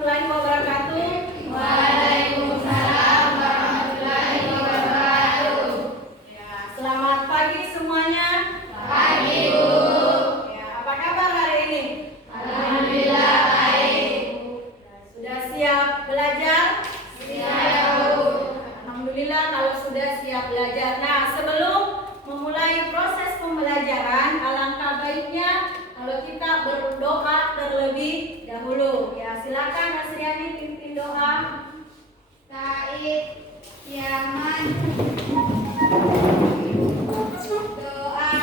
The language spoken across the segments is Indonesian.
Wabarakatuh. Waalaikumsalam warahmatullahi wabarakatuh. Ya, selamat pagi semuanya. Pagi, Bu. Ya, apa kabar hari ini? Alhamdulillah baik. Ya, sudah siap belajar? Siap, Bu. Alhamdulillah kalau sudah siap belajar. Nah, sebelum memulai proses pembelajaran, alangkah baiknya kalau kita berdoa terlebih dahulu. Ya, silakan Asriani pimpin doa. Said Yaman. Doa.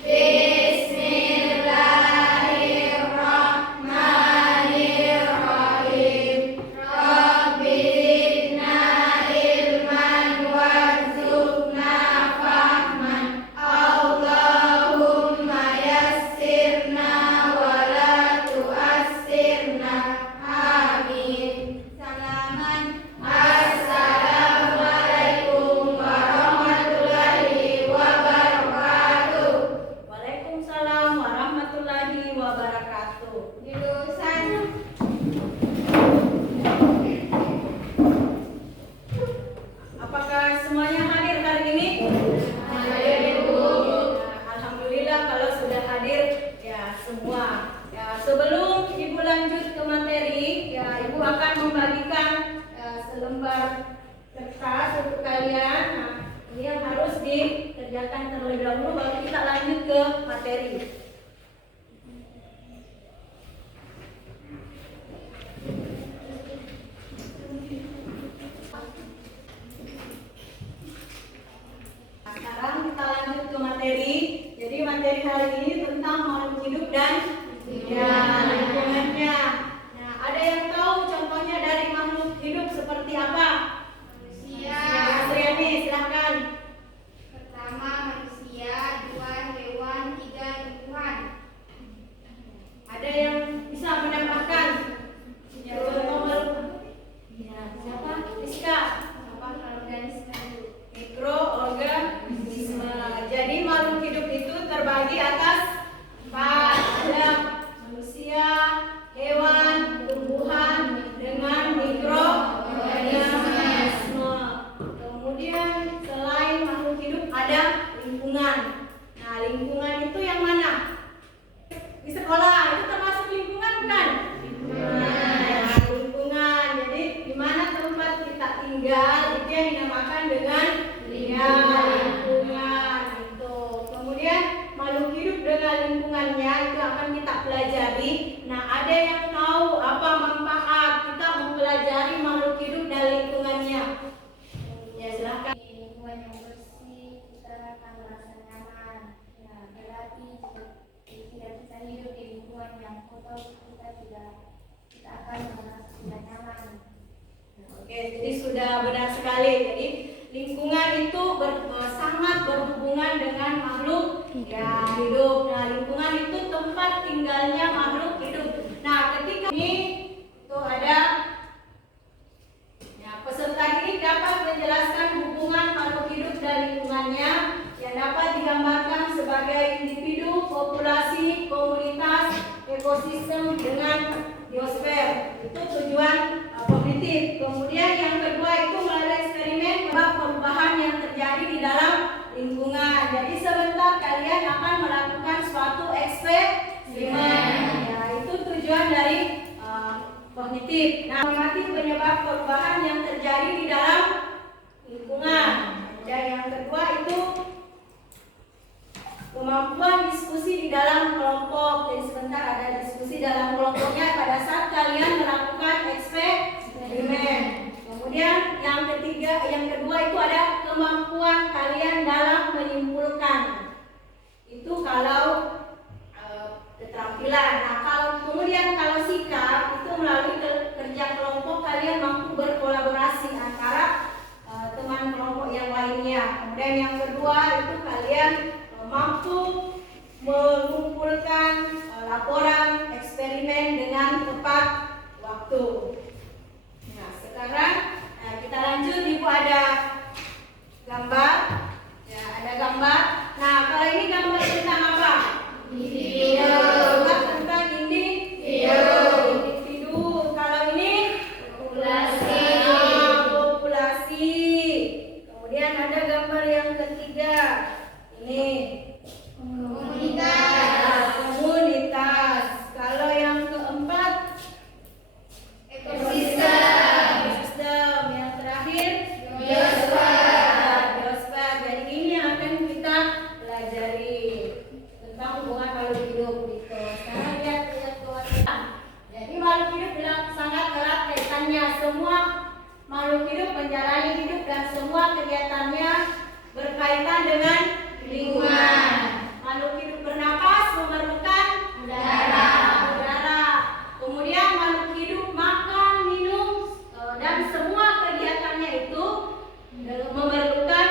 Bismillahirrahmanirrahim. Rabbi zidna ilman warzuqna fahman. Allahumma yassirna wa la tu'assirna. Amin. Salaman. Assalamualaikum warahmatullahi wabarakatuh. Waalaikumsalam warahmatullahi wabarakatuh. Jurusan Apakah semuanya hadir hari ini? Hadir, Bu. Alhamdulillah kalau sudah hadir ya semua. Ya, sebelum Ibu lanjut ke materi, ya Ibu akan membagikan selembar kertas untuk kalian. Nah, ini yang harus dikerjakan terlebih dahulu baru kita lanjut ke materi. Sekarang kita lanjut ke materi. Jadi materi hari ini tentang makhluk hidup dan ya, lingkungannya. Nah, ada yang tahu contohnya dari makhluk hidup seperti apa? manusia. Ya, Asriani, silakan. Pertama manusia, dua hewan, tiga tumbuhan. Ada yang bisa menambahkan? Ya, contoh makhluk. Ya, siapa? Rizka. Organisme. Mikroorganisme. Jadi makhluk hidup itu terbagi atas empat. Ada manusia, hewan, tumbuhan, dengan mikroorganisme. Kemudian selain makhluk hidup ada lingkungan. Nah, lingkungan itu yang mana? Di sekolah itu termasuk lingkungan bukan? Nah, lingkungan. Jadi di mana tempat kita tinggal itu yang dinamakan dengan lingkungan itu. Kemudian makhluk hidup dengan lingkungannya itu akan kita pelajari. Nah, ada yang tahu apa manfaat kita mempelajari makhluk hidup dan lingkungannya? Ya, silakan. Di lingkungan yang bersih kita akan merasa nyaman. Ya, berarti tidak bisa hidup di lingkungan yang kotor, kita akan merasa tidak nyaman. Oke, jadi sudah benar sekali. Jadi lingkungan itu sangat berhubungan dengan makhluk ya hidup. Nah, lingkungan itu tempat tinggalnya makhluk hidup. Nah, ketika ini itu ada ya, peserta ini dapat menjelaskan hubungan makhluk hidup dan lingkungannya yang dapat digambarkan sebagai individu, populasi, komunitas, ekosistem dengan biosfer. Itu tujuan kognitif. Kemudian yang kedua itu melalui eksperimen perubahan yang terjadi di dalam lingkungan. Jadi sebentar kalian akan melakukan suatu eksperimen. Ya, itu tujuan dari kognitif. Nah, mengamati penyebab perubahan yang terjadi di dalam lingkungan. Dan yang kedua itu kemampuan diskusi di dalam kelompok. Jadi sebentar ada diskusi dalam kelompoknya pada saat kalian melakukan eksperimen. Kemudian yang kedua itu ada kemampuan kalian dalam menyimpulkan. Itu kalau keterampilan. Nah, kalau sikap itu melalui kerja kelompok kalian mampu berkolaborasi antara teman kelompok yang lainnya. Kemudian yang kedua itu kalian mampu mengumpulkan laporan eksperimen dengan tepat waktu. Nah, sekarang kita lanjut. Ibu ada gambar. Ya, ada gambar. Nah, kalau ini gambar tentang apa? Individu. Gambar tentang individu. Kalau ini semua kegiatannya berkaitan dengan lingkungan. Makhluk hidup bernapas memerlukan udara. Kemudian makhluk hidup makan, minum, dan semua kegiatannya itu memerlukan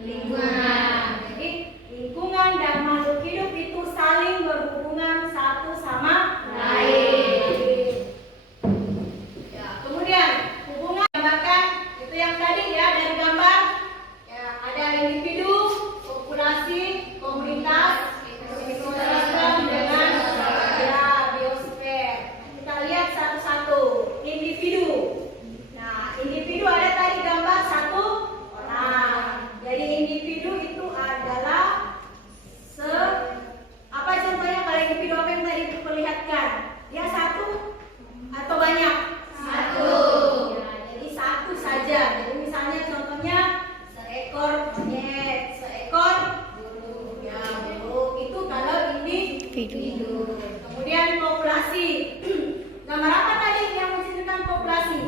lingkungan. Jadi lingkungan dan makhluk hidup itu saling berhubungan satu sama lain. Ya, kemudian hubungan gambarkan itu yang tadi ya dari gambar ya, ada individu, populasi, komunitas, ekosistem dengan ya biosfer. Kita lihat satu-satu. Individu. Nah, individu ada tadi gambar satu orang. Jadi individu itu adalah apa contohnya kalau individu apa yang tadi diperlihatkan? Ya satu atau banyak? Satu. Ya, jadi satu saja. Jadi misalnya contohnya seekor monyet, seekor burung. Ya, burung itu kalau individu. Kemudian populasi. Gambar apa tadi yang menunjukkan populasi?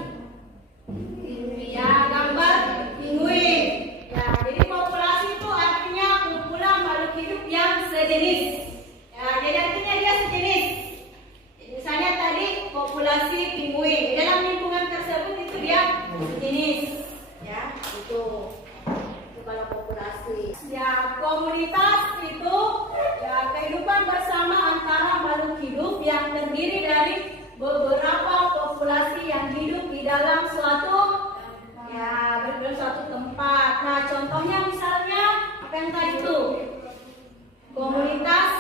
Ya, gambar penguin. Ya, jadi populasi itu artinya kumpulan makhluk hidup yang sejenis. Ya, jadi artinya dia sejenis. Jadi, misalnya tadi populasi penguin. Di dalam lingkungan tersebut itu dia sejenis. Ya, itu kalau populasi. Ya, komunitas itu ya kehidupan bersama antara makhluk hidup yang terdiri dari beberapa populasi yang hidup di dalam suatu tempat. Nah, contohnya misalnya apa yang tadi itu? Komunitas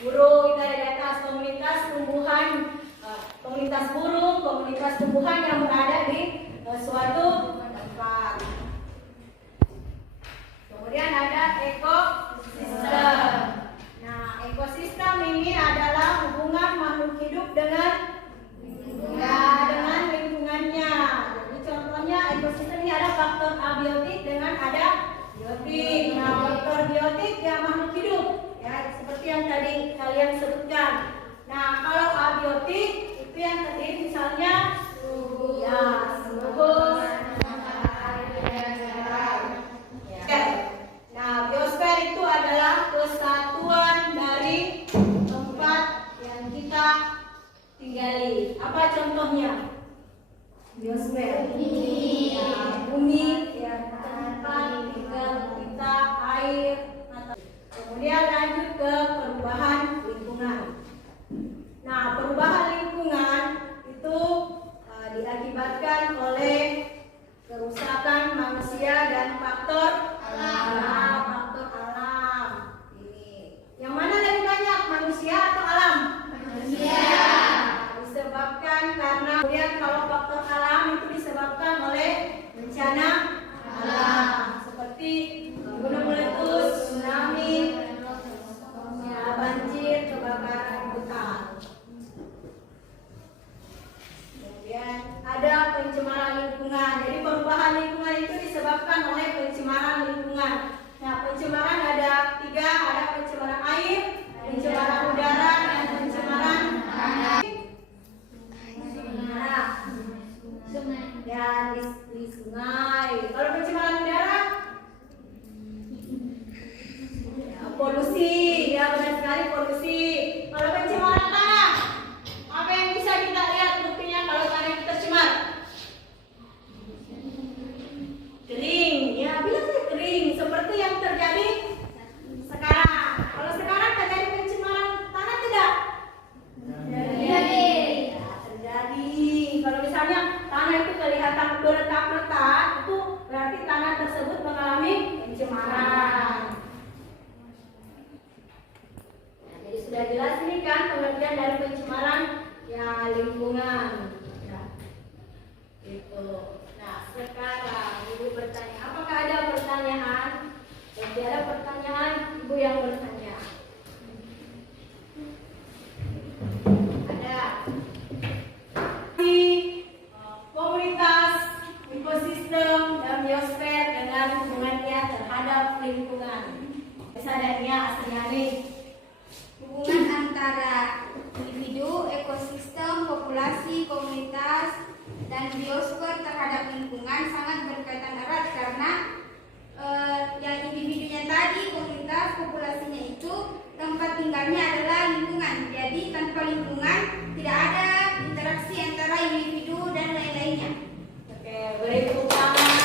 burung, kita ada di atas komunitas tumbuhan, komunitas burung, komunitas tumbuhan yang berada di suatu tempat. Kemudian ada ekosistem. Nah, ekosistem ini adalah hubungan makhluk hidup dengan lingkungannya. Jadi contohnya ekosistem ini ada faktor abiotik dengan ada biotik. Nah, faktor biotik ya makhluk hidup. Ya, seperti yang tadi kalian sebutkan. Nah, kalau abiotik itu yang terdiri misalnya ya suhu. Nah, biosfer itu adalah kesatuan dari tempat yang kita tinggali. Apa contohnya? Biosfer. Ya, bumi, ya, tempat tinggal kita, air, atau. Kemudian lanjut ke perubahan lingkungan. Nah, perubahan lingkungan itu diakibatkan oleh kerusakan manusia dan faktor alam. Faktor alam ini. Yang mana lebih banyak, manusia atau alam? Manusia. Disebabkan karena kemudian kalau faktor alam itu disebabkan oleh bencana alam seperti gunung meletus, tsunami, ya, banjir, kebakaran hutan. Kemudian ada pencemaran lingkungan. Jadi perubahan lingkungan itu disebabkan oleh pencemaran lingkungan. Nah, pencemaran ada 3, ada pencemaran air, pencemaran udara, dan pencemaran tanah. Dan di sungai. Kalau pencemaran udara, ya, polusi, ya benar sekali polusi. Kalau pencemaran tanah, apa yang bisa kita lihat buktinya kalau tanah itu tercemar? Kering, ya bilang saja kering, seperti yang terjadi sekarang. Kalau sekarang terjadi pencemaran tanah tidak? Terjadi. Ya, terjadi. Kalau misalnya tanah itu kelihatan berretak-retak, itu berarti tanah tersebut mengalami pencemaran. Nah, jadi sudah jelas ini kan pengertian dari pencemaran ya lingkungan. Ya. Itu. Nah, sekarang Ibu bertanya, apakah ada pertanyaan? Jika ada pertanyaan, Ibu yang bertanya. Ada. Komunitas, ekosistem, dan biosfer dengan hubungannya terhadap lingkungan. Sadarinya aslinya nih. Hubungan antara individu, ekosistem, populasi, komunitas, dan dan biosfer terhadap lingkungan sangat berkaitan erat karena yang individunya tadi, komunitas, populasinya itu tempat tinggalnya adalah lingkungan. Jadi tanpa lingkungan tidak ada interaksi antara individu dan lain-lainnya. Oke, beri tepuk tangan.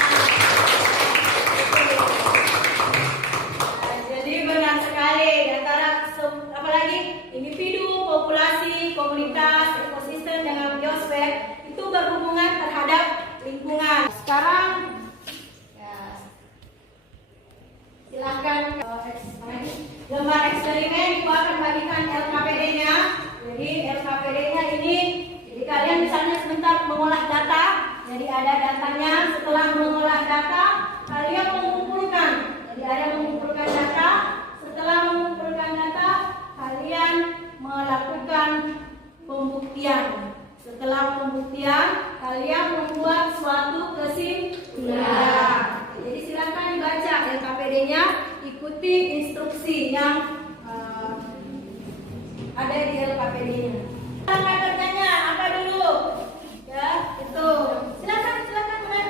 Jadi benar sekali antara apalagi individu, populasi, komunitas, ekosistem dengan biosfer itu berhubungan terhadap lingkungan. Sekarang silahkan gambar eksperimen Ibu akan bagikan LKPD-nya. Jadi LKPD-nya ini, jadi kalian misalnya sebentar mengolah data. Jadi ada datanya. Setelah mengolah data, kalian mengumpulkan. Jadi ada mengumpulkan data. Setelah mengumpulkan data, kalian melakukan pembuktian. Setelah pembuktian, kalian membuat suatu kesimpulan. Jadi silakan dibaca LKPD-nya, ikuti instruksi yang ada di LKPD-nya. Langkah kerjanya apa dulu? Ya, itu. Silakan Mbak.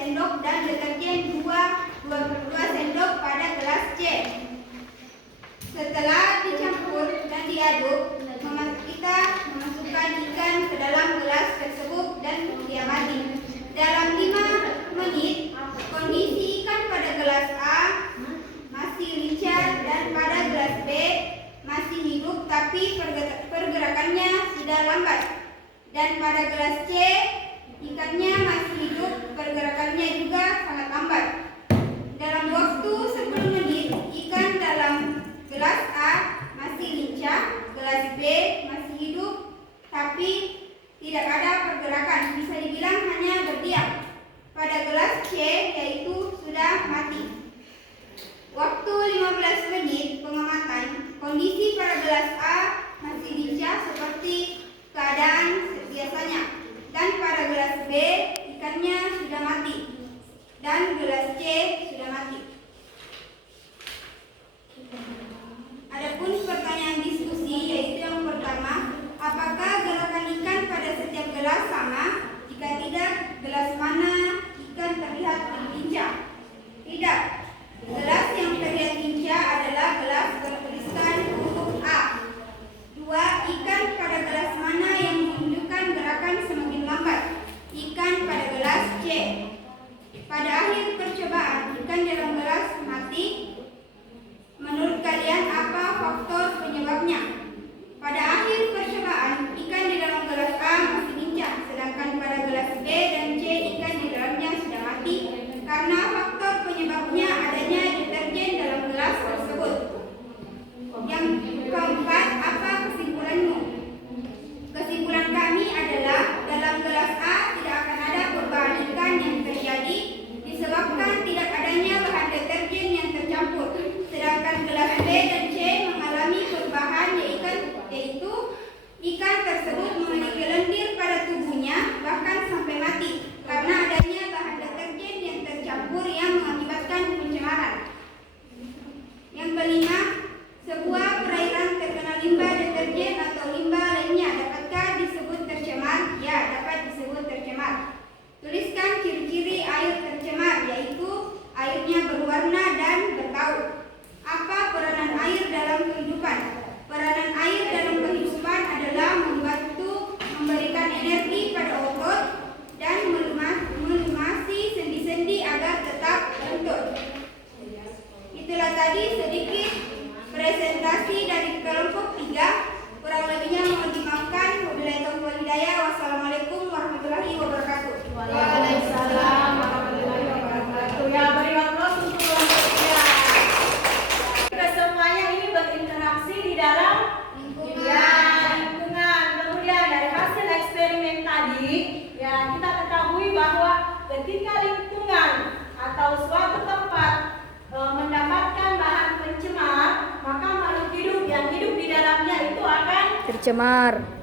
sendok dan deterjen 2 sendok pada gelas C. Setelah dicampur dan diaduk, kita memasukkan ikan ke dalam gelas tersebut dan diamati. Dalam 5 menit, kondisi ikan pada gelas A masih lincah dan pada gelas B masih hidup tapi pergerakannya sudah lambat. Dan pada gelas C, ikannya masih hidup, pergerakannya juga sangat lambat. Dalam waktu 10 menit, ikan dalam gelas A masih lincah, gelas B masih hidup, tapi tidak ada pergerakan, bisa dibilang hanya berdiam. Pada gelas C, yaitu sudah mati. Waktu 15 menit pengamatan, kondisi pada gelas A masih lincah seperti keadaan biasanya. Dan pada gelas B, ikannya sudah mati. Dan gelas C sudah mati. Adapun pertanyaan diskusi, yaitu yang pertama, apakah gerakan ikan pada setiap gelas sama? Jika tidak, gelas mana ikan terlihat lebih lincah? Tidak. Gelas yang terlihat lincah adalah gelas bertuliskan huruf A. 2. Ikan pada gelas mana yang menunjukkan gerakan semakin lambat? Ikan pada gelas C. Pada akhir percobaan, ikan dalam gelas mati. Menurut kalian apa faktor penyebabnya? Pada akhir percobaan, ikan di dalam gelas A masih lincah, sedangkan pada gelas B dan C ikan di dalamnya sudah mati karena faktor penyebabnya adanya deterjen dalam gelas tersebut. Yang keempat, apa kesimpulanmu? Kesimpulan kami adalah dalam gelas A tidak akan ada perubahan ikan yang terjadi disebabkan tidak adanya bahan deterjen yang tercampur. Sedangkan gelas B dan C mengalami perubahan yaitu ikan tersebut memiliki lendir pada tubuhnya bahkan sampai mati karena adanya bahan deterjen yang tercampur yang mengakibatkan pencemaran. Yang kelima, sebuah perairan terkena limbah deterjen atau limbah lainnya dapatkah disebut tercemar? Ya, dapat disebut tercemar. Tuliskan ciri-ciri air tercemar, yaitu airnya berwarna dan berbau. Apa peranan air dalam kehidupan? Peranan air dalam kehidupan adalah membantu memberikan energi pada otot dan melumasi sendi-sendi agar tetap lentur. Itulah tadi sedikit presentasi dari kelompok 3. Kurang lebihnya mohon dimaafkan. Wabillahi taufiq wal hidayah. Wassalamualaikum warahmatullahi wabarakatuh. Waalaikumsalam warahmatullahi wabarakatuh. Ya, beri aplaus untuk kelompok 3. Kita semuanya ini berinteraksi di dalam lingkungan. Kemudian dari hasil eksperimen tadi, ya kita ketahui bahwa ketika lingkungan atau suatu tempat mendapatkan bahan pencemar, maka makhluk hidup yang hidup di dalamnya itu akan tercemar.